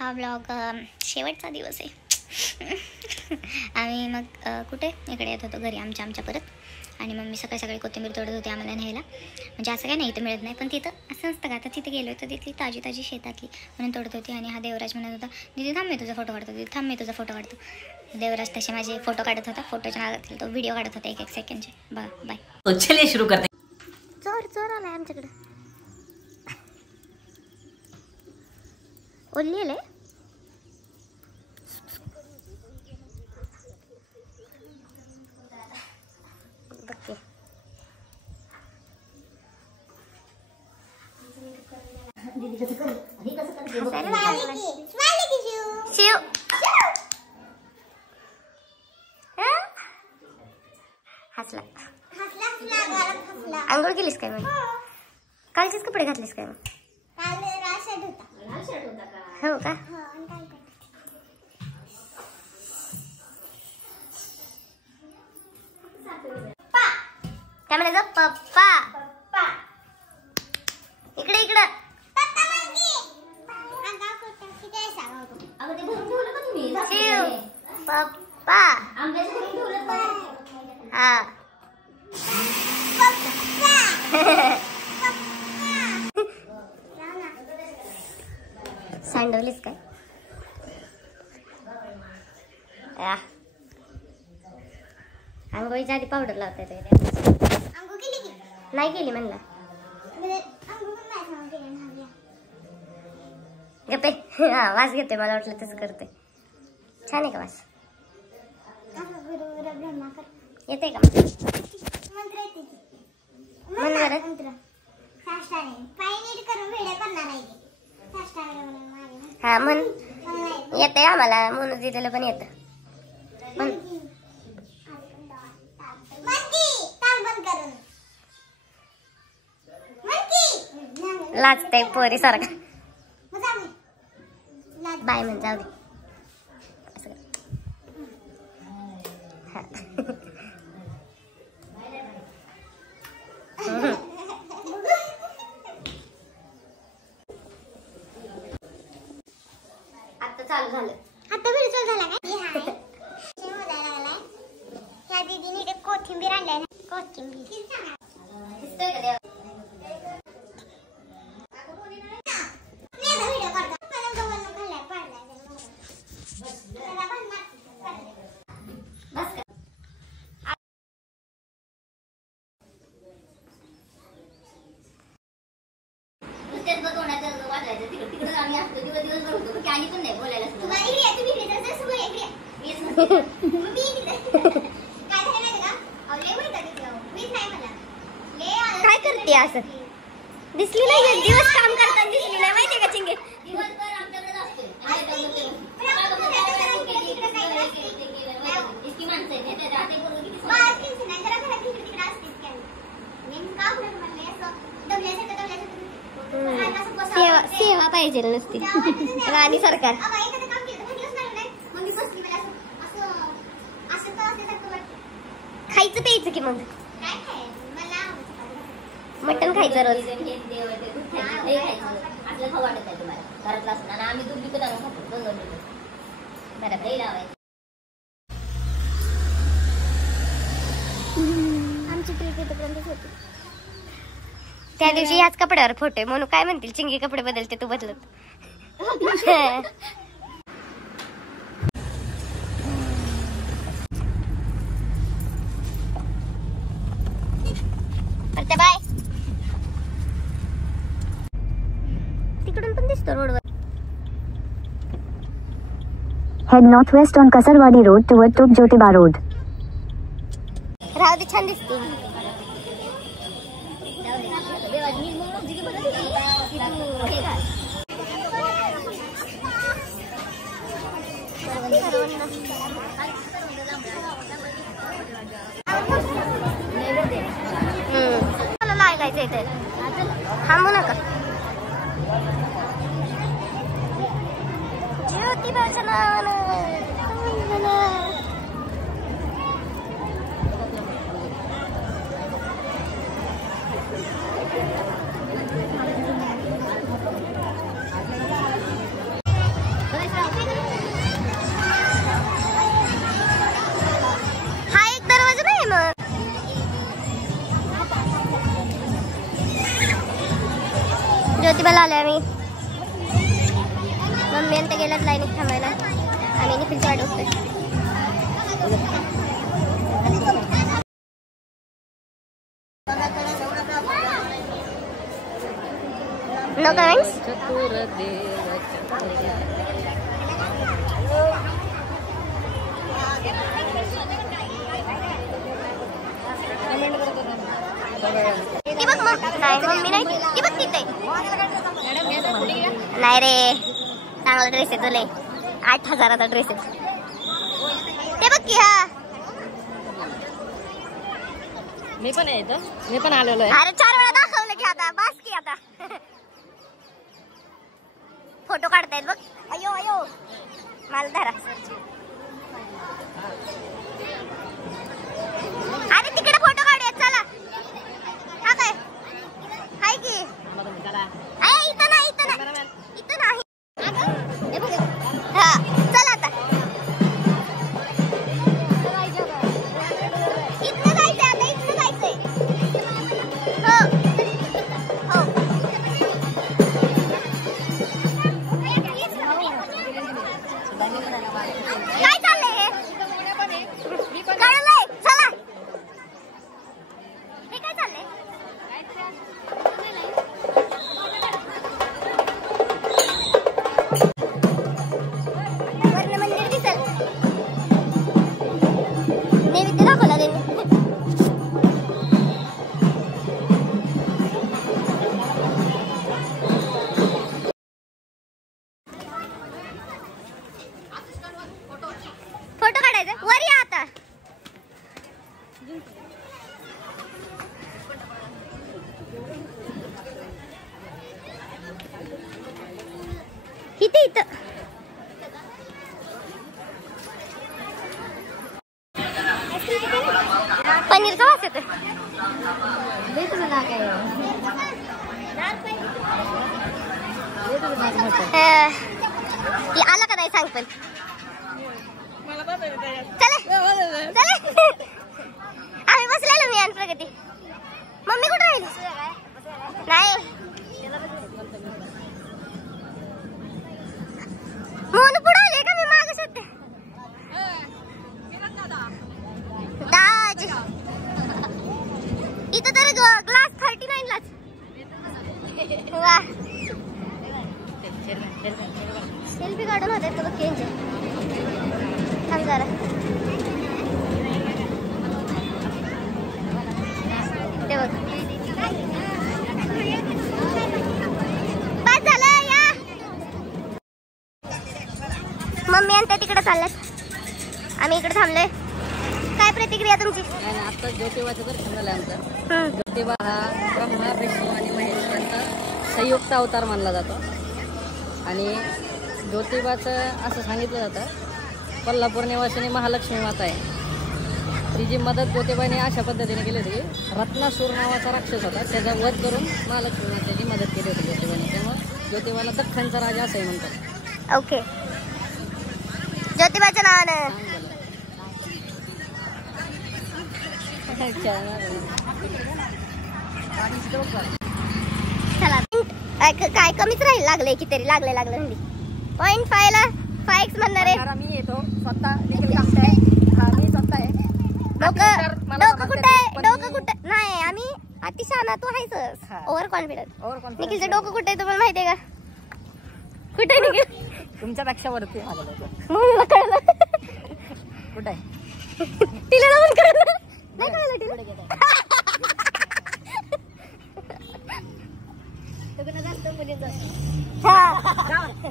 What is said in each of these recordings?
हा व्लॉग शेवटचा दिवस आहे. आम्ही मग कुठे इकडे येत होतो घरी आमच्या परत. आणि मग मी सकाळी कोथिंबीर तोडत होते आम्हाला न्यायला. म्हणजे असं काय नाही इथं मिळत नाही, पण तिथं असं असतं का, आता तिथे गेलो तर तिथली ताजी शेतातली म्हणून तोडत होती. आणि हा देवराज म्हणत होता, दीदी थांब मी तुझा फोटो काढतो, दीदी थांब मी तुझा फोटो काढतो. देवराज तसे माझे फोटो काढत होता, फोटोच्या नागातील तो व्हिडिओ काढत होता 1-1 सेकंडचे. बाय. तो चलिए शुरू करते. चोर आलाय आमच्याकडे. ओल्ली बघते. हसला. आंघोळ केलीस काय मग? कालचेच कपडे घातलेस काय मग? हो का? काय म्हणायचं? पप्पा इकडे पप्पा. हा सांडवलीस काय? आंघोळीच्या आधी पावडर लावता येते. नाही केली म्हणला. गप्पे. हा वास घेते, मला वाटलं तसं करते. छान आहे का वास? येते का म्हण बरं. हा म्हण. येते आम्हाला, म्हणून दिलेलं पण येतं. लाजते पोरी सारखा. बाय म्हण, जाऊ दे. आता चालू झालं. आता व्हिडिओ चालू झाला काय? ह्या दीदीने कोथिंबीर आणलाय ना. कोथिंबीर दिसतोय का? काय करते असं? दिसली नाही एक दिवस काम करताना दिसली नाही, माहितीये का चिंगे? सेवा पाहिजे नसती राणी सरकार. खायचं प्यायचं की मग मटण खायचं रोज. आमची ट्रिप इथपर्यंतच होती. त्या दिवशी ह्याच कपड्यावर फोटो आहे म्हणून काय म्हणतील, चिंगी कपडे बदलते तू बदलत. बाय. तिकडून पण दिसतो रोडवर. Head northwest on Kasarwadi Road toward Tup Jyotiba Road. राहू दे, छान दिसते. मला लागायचं इथे. थांबू नका. ज्योतिबाच्या नावानं. निखिलला आलोय आम्ही. मम्मी आणि ते गेल्यात लाईनीत थांबायला. आम्ही निखिलची वाट बघतोय. No comments. ती बघ मग. नाही मम्मी नाही ती बघ तिथे. नाही रे चांगला ड्रेस आहे तुले. 8,000चा ड्रेस आहे ते बघ की. हा मी पण आहे इथं. मी पण आलेलो आहे. अरे 4 वेळा दाखवलं की आता बस की आता. फोटो काढतायत बघ. अयो अयो मला धरा. अरे तिकडे फोटो काढूयात चला. हा काय हाय की. इथं नाही इथं नाही इथं नाही. हा चला आता. इथनं जायचंय आता. इथनं जायचंय. हो हो. काय चाललंय हे कळलंय. चला हे काय चाललंय. वर्ण मंदिर दिसल. नैवेद्य दाखवला त्यांनी. फोटो काढायचा वर या आता. इथे इथं पनीरचा वास येतोय. आला का नाही सांग पण. आम्ही बसलेलो मी आणि प्रगती. मम्मी कुठे राहिली. नाही मोन पुढे आले का. मी मागे सध्या दाज इथं तर ग्लास 39 लाच. वा सेल्फी काढून होते तर बघ. थांब जरा. ते बघ बस झालं या. मम्मी आणि त्या तिकडे चालल्यात. आम्ही इकडे थांबलोय. काय प्रतिक्रिया तुमची. आता ज्योतिबाचं दर्शन झालं आमचं. ज्योतिबा हा ब्रह्मा विष्णू आणि महेश यांचा संयुक्त अवतार मानला जातो. आणि ज्योतिबाचं असं सांगितलं जातं कोल्हापूर निवासिनी महालक्ष्मी माता आहे. तिची मदत ज्योतिबाने अशा पद्धतीने केली होती की रत्नासूर नावाचा राक्षस होता त्याचा वध करून महालक्ष्मी मातेची मदत केली होती ज्योतिबाने. त्यामुळे ज्योतिबाला दख्खनचा राजा असंही म्हणतात. ओके ज्योतिबाच्या नावानं. चला काय कमीच राहील. लागले की तरी लागले म्हणजे 0.5 ला 5x म्हणणार आहे. मी येतो स्वतः देखील सांगताय. मी स्वतः आहे. डोकं कुठे नाही. आम्ही अतिशहाणा तू आहेस. Over confidence. निखिलचं डोकं कुठे आहे तुम्हाला माहितीये का. कुठे निखिल. तुमच्यापेक्षा वरती माझं डोकं. मम्मीला कळलं. कुठे तिला पण कळलं नाही. कळलं तिला.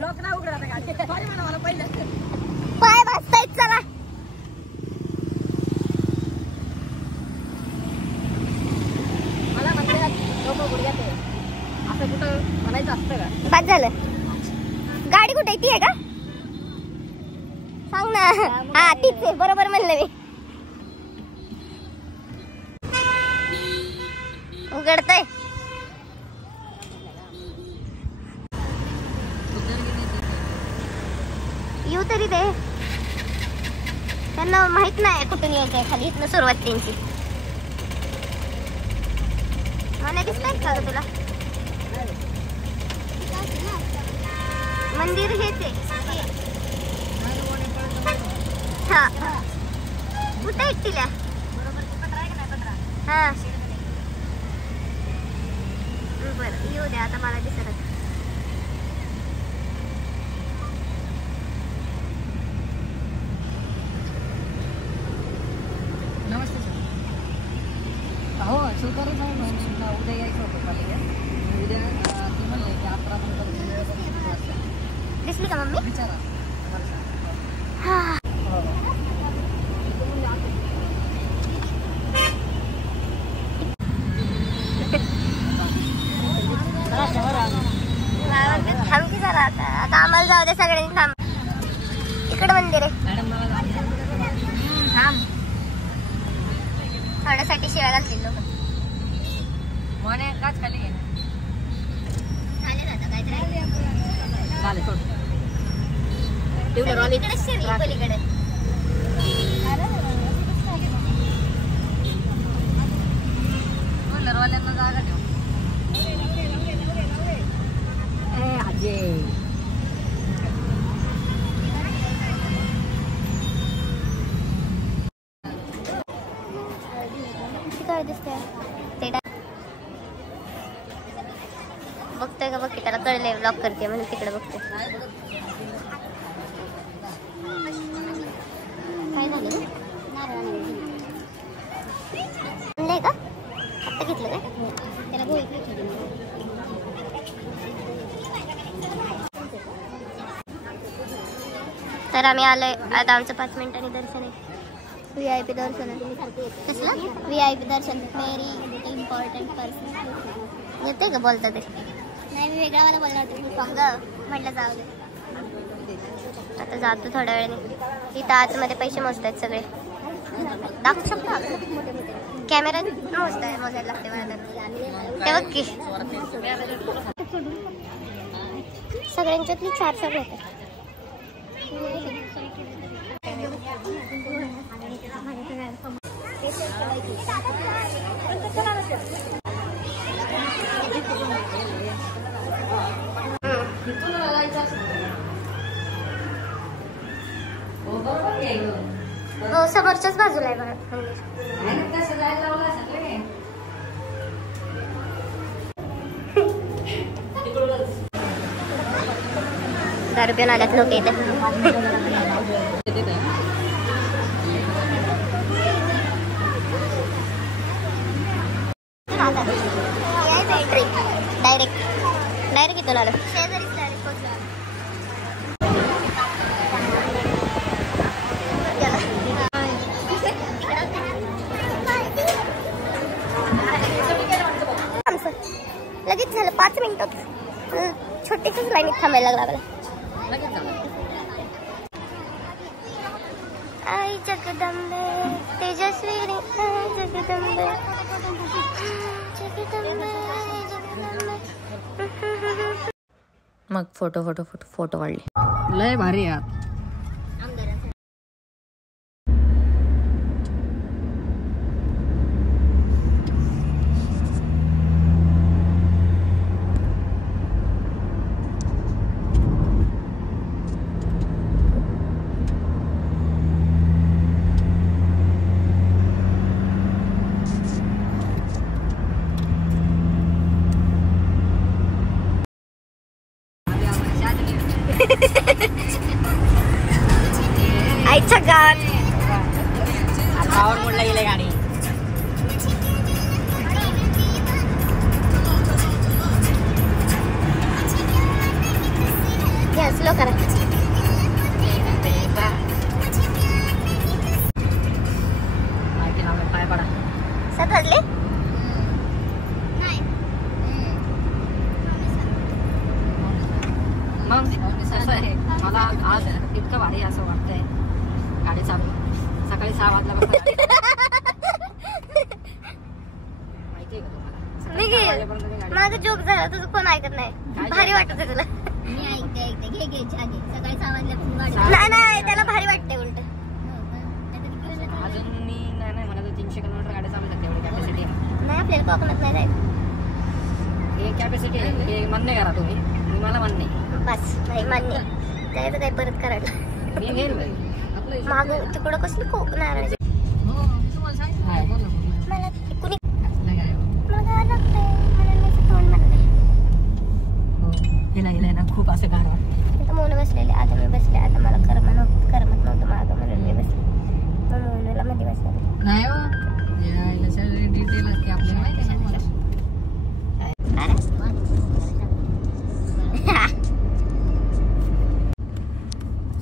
लोक ना उघडा मला पहिलं पाय वाजतायत. चला मला म्हणते लोक गुडघ्यात असं कुठं म्हणायचं असतं का. बाद झालं. गाडी कुठे ती आहे का सांग ना. हा तीच आहे बरोबर म्हणलं मी. उघडतय. येऊ तरी दे. त्यांना माहित नाही कुठून यायचंय. खाली इथनं सुरुवात त्यांची. मला दिसतंय का तुला. मंदिर हेच आहे. हा कुठे आहेत तिला? हा बरं येऊ द्या आता, मला दिसत. नमस्ते सर. हो शुक्रवारच आहे मग उद्या यायचं होतं पालिका. उद्या ते म्हणले की 11 दिसली का मम्मी? विचारा. हा थांब की जरा, आता आम्हाला जाऊ दे सगळ्यांनी. थांब, इकडे मंदिर आहे. थांब, थोड्यासाठी शिवाय घालतील लोक. मोने काच खाली घे. झाले आता काय झाले सोड. इकडे शिरली पलीकडे. वाल्यांना जागा ठेव. अजय काय दिसतंय ते बघतोय का? बघ की त्याला कळलंय ब्लॉक करते म्हणून तिकडे बघते. काय झालं आणलंय का? आत्ता घेतलं काय? त्याला गोळी तर आम्ही आलोय आता. आमचं 5 मिनिटांनी दर्शन आहे. VIP दर्शन आहे. कसलं VIP दर्शन? Very important person. येते का बोलता ते? नाही, मी वेगळा मला बोलणार होते. म्हटलं जाऊ दे. आता जातो थोड्या वेळाने. इथं आतमध्ये पैसे मोजत आहेत सगळे. दाखवू शकतो कॅमेरा मोजायला लागते मला. ते बघ की सगळ्यांच्यातली 400 होते. हो समोरच्याच बाजूला आहे बघा मंदिर. 10 रुपये नाल्यात लोक येतात. एंट्री डायरेक्ट इथून आलं. लगेच झालं 5 मिनिटात. छोटीशीच लाईनीत थांबायला लागला मला. आई जगदंबे तेजस्वी रे जगदंबे जगदंबे जगदंबे. मग फोटो काढले. लय भारी यार. आईच्या गावात पावर मोडला गेले गाडी. स्लो करा. पाय पडा. समजले? मग असं आहे मला आज इतकं भारी असं वाटतंय. गाडी चालू सकाळी 6 वाजल्यापासून माहिती आहे का तुम्हाला? माझा जोक झाला तुझं कोण ऐकत नाही. भारी वाटत तुला? मी ऐकते घे सकाळी 6 वाजल्यापासून नाही त्याला भारी वाटते उलट. अजून मी नाही म्हणत 300 किलोमीटर गाडी चालू शकते. एवढी कॅपॅसिटी नाही आपल्याला कोकणात नाही जायचं. हे कॅपॅसिटी आहे. हे म्हणणे करा तुम्ही, मी मला म्हणणे बस नाही मान्य त्याचं काही परत करायला मी घेईन बाई. आपलं माग तिकडं कसली खूप नाराज तुम्हाला सांगितलं मला कुणी नाही काय. मला गार लागतंय मला नाही तोंड लागतंय हिला ना खूप असं गार वाटतं. आता मोन बसलेले आता मी बसले आता मला करमत नव्हतं मागं म्हणून मी बसले मग मोनला मध्ये बसले नाही हो यायला सगळे डिटेल असते आपल्याला माहिती आहे ना.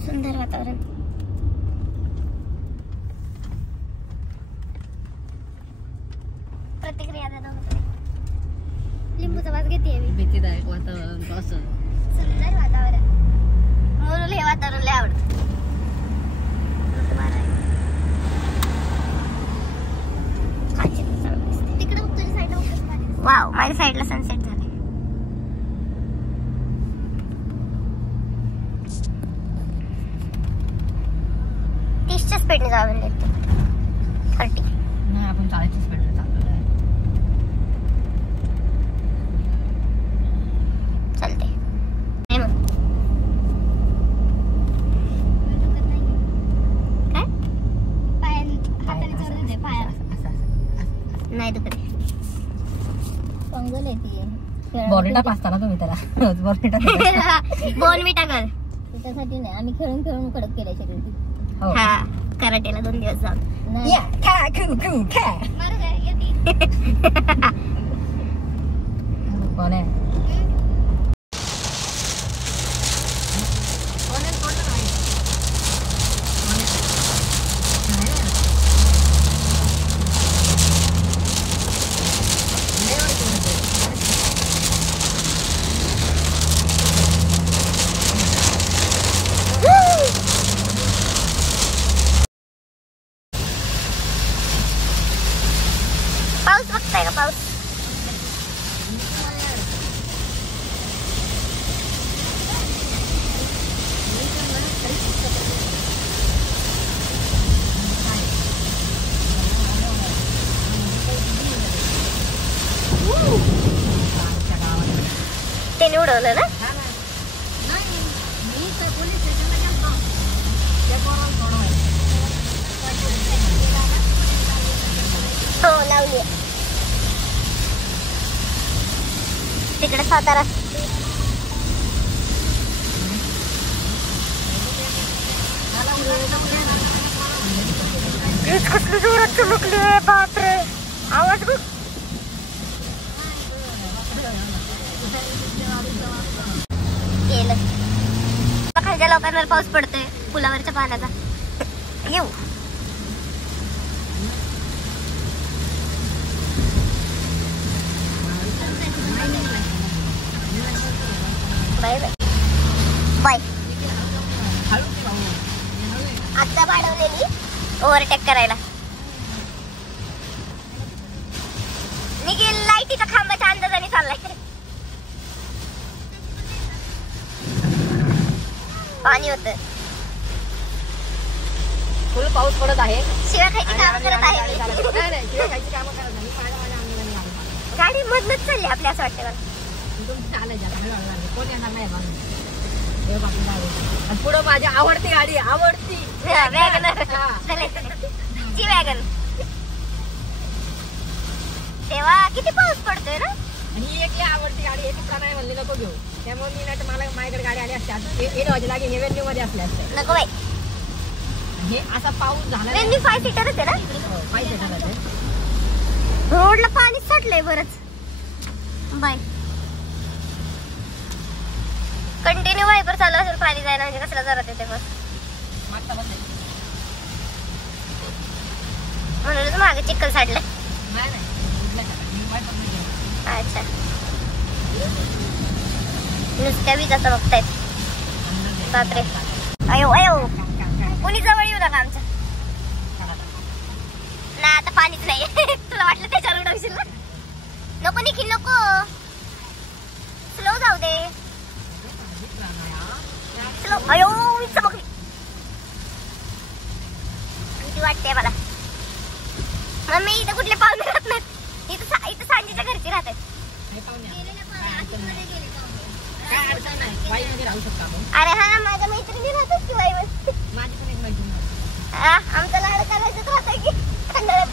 सुंदर वातावरण प्रतिक्रिया द्या दोघं. लिंबूचा वास घेते मी भीतीदायक वातावरण असं. सुंदर वातावरण म्हणून हे वातावरण लय आवडतं तिकडे तुझ्या साईडला वाव माझ्या साईडला सनसेट झाले तीसच्या स्पीडने जावं म्हणले 30 नाही आपण 40 स्पीडने चाललेलो आहे. चालते नाही मग काय हाताने जोर देते पायाला नाही दुखत पंगल येते बॉर्नेटा पाचता ना तुम्ही त्याला बॉर्नेटा बोर्नविटा कर त्यासाठी नाही आम्ही खेळून खेळून कडक केलंय शरीर. हो हा कराटेला 2 दिवस जाऊन नाही कोण आहे पाऊस बघताय का पाऊस त्याने उडवलं ना हो लावली तिकडे सातारा कसली जोरात चमकली बापरे आवाज बघ गेलं खालच्या लोकांवर पाऊस पडतोय पुलावरच्या पाण्याचा येऊ बाय बाय बाय आता वाढवलेली ओव्हरटेक करायला निघेल लाईटीचा खांबाच्या अंदाजाने चाललाय पाणी होत फुल पाऊस पडत आहे. शिवाय खायची कामं करत आहे मी. गाडी मधनच चालली आपल्या असं वाटतं मला पुढं माझी आवडती गाडी आवडती वॅगनर जी वॅगन तेव्हा किती पाऊस पडतोय ना आणि एक आवडती गाडी एक नाही म्हणली नको घेऊ त्यामुळे मी नाही मला माझ्याकडे गाडी आली असते हे लागे हेवेन्यू मध्ये असले असते नको बाई हे असा पाऊस झाला वेन्यू 5 सीटरच आहे ना 5 सीटर रोडला पाणी साठलंय बरंच बाय कंटिन्यू वायपर चालू असेल पाणी जायला म्हणजे कसला जरा येते बस म्हणूनच मागे चिखल साडलं अच्छा नुसत्या विजाचं बघतायत बापरे अयो अयो कोणी जवळ येऊ नका आमच्या ना आता पाणीच नाही तुला वाटलं त्याच्यावर उडवशील ना नको निखिल नको स्लो जाऊ दे स्लो अयो चमकली ती वाटते मला मम्मी इथं कुठले पाहुणे राहत नाहीत इथं सांजेच्या घरची राहतात काय अडचण नाही वाईमध्ये राहू शकतो आपण. अरे हा माझ्या मैत्रिणी राहतात की वाईमध्ये. माझी पण एक मैत्रीण आहे. हा आमचं लाड करायचं राहतं की खंडाळ्यात.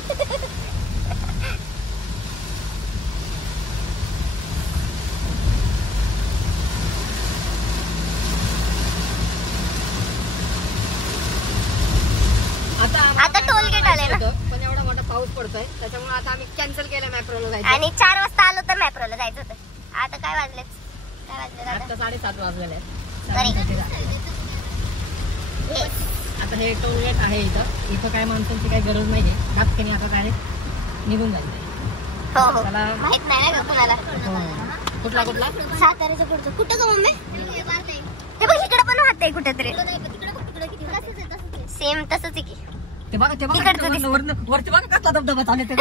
आता टोल गेट आले ना. पण एवढा मोठा पाऊस पडतोय त्याच्यामुळे आता आम्ही कॅन्सल केलं मॅप्रोला जायचं. आणि 4 वाजता आलो तर मॅप्रोला जायचं होतं. आता काय वाजले दादा? आता 7:30 वाजलेले Very good. आता हे टोल गेट आहे इथं काय माणसांची काही गरज नाहीये. धापकेने आता डायरेक्ट निघून जायचं. हो हो त्याला माहित नाही ना कुणाला. कुठला साताऱ्याच्या पुढचं कुठं ग मम्मी? ते बघ इकडे पण वाहतंय कुठेतरी. सेम तसंच आहे की. ते बघा वरती बघा कसला धबधबा चालू आहे.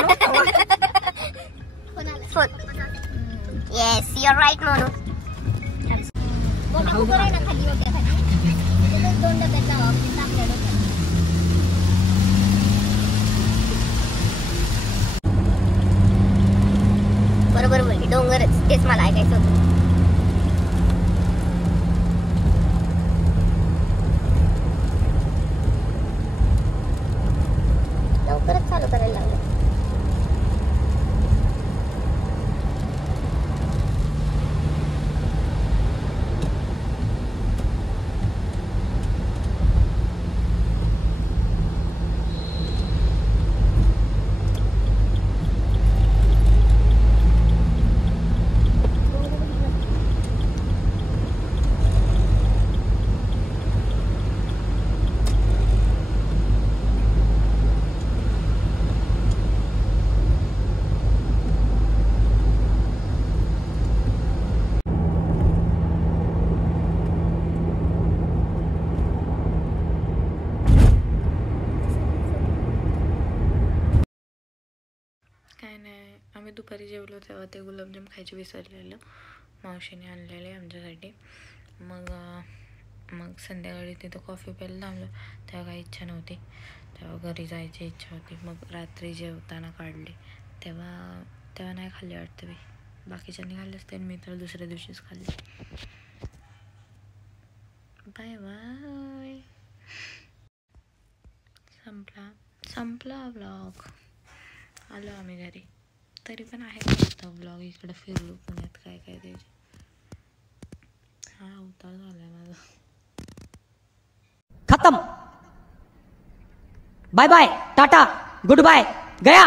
Yes your right Monu. बरोबर बोलली डोंगरच तेच मला ऐकायचं होतं. लवकरच चालू करायला लागलं. काय नाही, आम्ही दुपारी जेवलो तेव्हा ते गुलाबजाम खायचे विसरलेलं. मावशीने आणलेले आमच्यासाठी. मग संध्याकाळी तिथं कॉफी प्यायला थांबलो. तेव्हा काही इच्छा नव्हती. तेव्हा घरी जायची इच्छा होती. मग रात्री जेवताना काढली. तेव्हा नाही खाल्ली वाटतं मी. बाकीच्यांनी खाल्ले असते. मी तर दुसऱ्या दिवशीच खाल्ली. Bye bye. संपला व्लॉग. आलो आम्ही घरी. तरी पण आहे का व्लॉग. इकडं फिरलो पुण्यात काय त्याचे. हा उतार झालाय माझा. खत्म. Bye bye tata good bye गया.